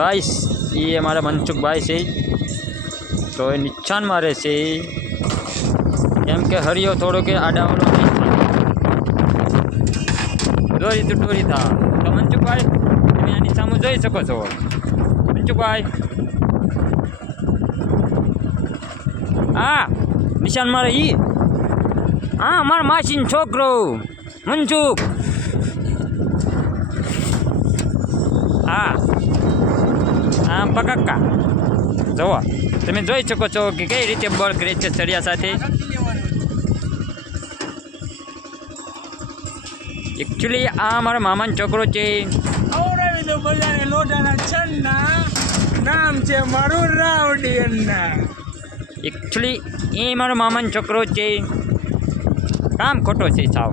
Guys એ અમારા મનસુખભાઈ છે, તો એ નિશાન મારે છે કેમ કે હરિયો થોડો કે આડાવાળો નહીં દોરી તો દોરી થા. તો મનસુખભાઈ તમે આની સામે જોઈ શકો છો. મનસુખભાઈ હા નિશાન મારે ઈ હા અમારા માસીનો છોકરો મનસુખ. હા હા પક્કા જુઓ તમે જોઈ શકો છો કે કઈ રીતે બળ કરે છે સળિયા સાથે. એકચ્યુઅલી આ મારા મામાનો છોકરો છે. નામ છે મારું રાવડી અન્ના. એકચ્યુઅલી એ મારો મામાનો છોકરો છે. કામ ખોટો છે સાવ.